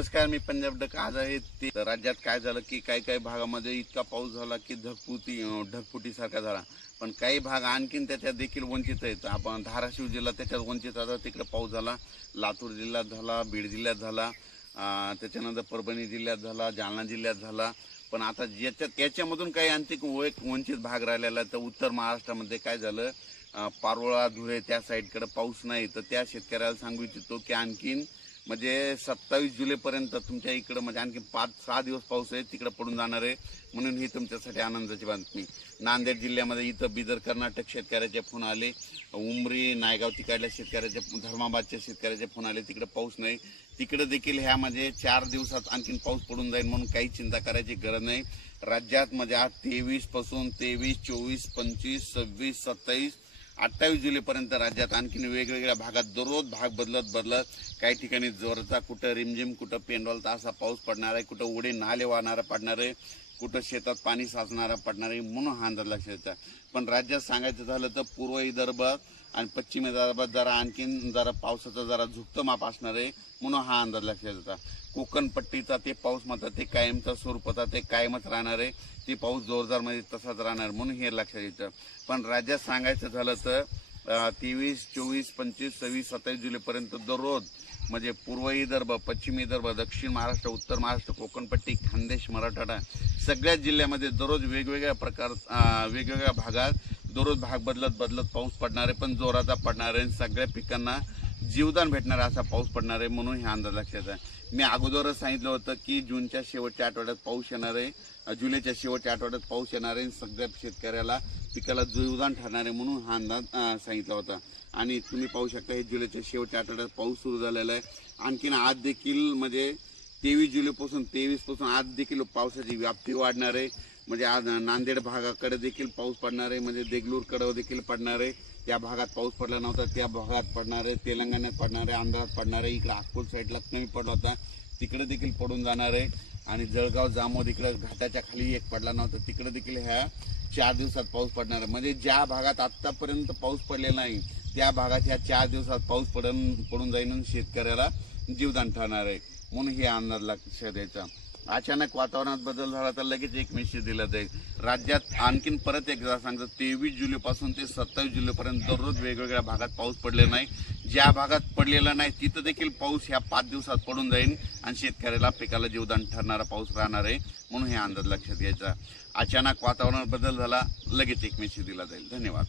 नमस्कार, मी पंजाब डक. आज आहे ते राज्यात काय झालं की काही भागामध्ये इतका पाऊस झाला की ढगफुटीसारखा झाला. पण काही भाग आणखीन त्याच्यात देखील वंचित आहेत. आपण धाराशिव जिल्हा त्याच्यात वंचित आता तिकडे पाऊस झाला, लातूर जिल्ह्यात झाला, बीड जिल्ह्यात झाला, त्याच्यानंतर परभणी जिल्ह्यात झाला, जालना जिल्ह्यात झाला. पण आता त्याच्यामधून काही आणखी वंचित भाग राहिलेला तर उत्तर महाराष्ट्रामध्ये काय झालं, पारोळा धुळे त्या साईडकडे पाऊस नाही. तर त्या शेतकऱ्याला सांगू इच्छितो की आणखीन म्हणजे 27 जुलैपर्यंत तुमच्या इकडं म्हणजे आणखी 5-6 दिवस पाऊस आहे तिकडे पडून जाणार आहे. म्हणून ही तुमच्यासाठी आनंदाची बातमी. नांदेड जिल्ह्यामध्ये इथं बिदर कर्नाटक शेतकऱ्याचे फोन आले, उमरी नायगाव तिकडल्या शेतकऱ्याचे, धर्माबादच्या शेतकऱ्याचे फोन आले, तिकडे पाऊस नाही. तिकडे देखील ह्यामध्ये 4 दिवसात आणखीन पाऊस पडून जाईल, म्हणून काही चिंता करायची गरज नाही. राज्यात म्हणजे आज 23 पासून 23, 24, 25, 26, 27, 28 जुलैपर्यंत राज्यात आणखीन वेगवेगळ्या भागात दररोज भाग बदलत काही ठिकाणी जोरचा, कुठं रिमझिम, कुठं पेंडॉलचा असा पाऊस पडणार आहे, कुठं उडे नाले वाहणारा पडणार आहे, कुठं शेतात पाणी साचणारा पडणार आहे. म्हणून हा अंदाज लक्षात. पण राज्यात सांगायचं झालं तर पूर्व विदर्भात आणि पश्चिम विदर्भात जरा आणखीन पावसाचा झुकतं माप असणार आहे. म्हणून हा अंदाज लक्षात येतात. कोकण पट्टीचा ते पाऊस मात्र ते कायमचा स्वरूपाचा ते कायमच राहणार आहे. ते पाऊस जोरदार मध्ये तसाच राहणार, म्हणून हे लक्षात येतं. पण राज्यात सांगायचं झालं तर 23, 24, 25, 26, 27 जुलैपर्यंत दररोज म्हणजे पूर्व विदर्भ, पश्चिम विदर्भ, दक्षिण महाराष्ट्र, उत्तर महाराष्ट्र, कोकणपट्टी, खानदेश, मराठवाडा सगळ्याच जिल्ह्यामध्ये दररोज वेगवेगळ्या भागात दररोज भाग बदलत पाऊस पडणार आहे. पण जोराचा पडणार आहे. सगळ्या पिकांना जीवदान भेटणार असा पाऊस पडणार आहे. म्हणून हे अंदाज लक्षात आहे. मी अगोदरच सांगितलं होतं की जूनच्या शेवटच्या आठवड्यात पाऊस येणार आहे, जुलैच्या शेवटच्या आठवड्यात पाऊस येणार आहे. सगळ्या शेतकऱ्याला पिकाला जीवदान ठरणार आहे, म्हणून हा अंदाज सांगितला होता. आणि तुम्ही पाहू शकता हे जुलैच्या शेवटच्या आठवड्यात पाऊस सुरू झालेला आहे. आणखीन आज देखील म्हणजे 23 जुलैपासून आज देखील पावसाची व्याप्ती वाढणार आहे. म्हणजे आज नांदेड भागाकडे देखील पाऊस पडणार आहे, म्हणजे देगलूरकडे देखील पडणार आहे. त्या भागात पाऊस पडला नव्हता त्या भागात पडणार आहे, तेलंगणात पडणार आहे, आंध्रात पडणार आहे, इकडे अकोल साईडला कमी पडला होता तिकडे देखील पडून जाणार आहे. आणि जळगाव जामोद इकडे घाटाच्या खाली एक पडला नव्हता तिकडे देखील ह्या 4 दिवसात पाऊस पडणार आहे. म्हणजे ज्या भागात आतापर्यंत पाऊस पडलेला नाही त्या भागात ह्या 4 दिवसात पाऊस पडून जाईल आणि शेतकऱ्याला जीवदान ठरणार आहे. म्हणून हे अंदाज लक्षात द्यायचा. अचानक वातावरणात बदल झाला तर लगेच एक मेसेज दिला जाईल. राज्यात आणखीन परत एकदा सांगतो 23 जुलैपासून ते 27 जुलैपर्यंत दररोज वेगवेगळ्या भागात पाऊस पडलेला नाही. ज्या भागात पडलेला नाही तिथं देखील पाऊस ह्या 5 दिवसात पडून जाईल आणि शेतकऱ्याला पिकाला जीवदान ठरणारा पाऊस राहणार आहे. म्हणून हे अंदाज लक्षात घ्यायचा. अचानक वातावरणात बदल झाला लगेच एक मेसेज दिला जाईल. धन्यवाद.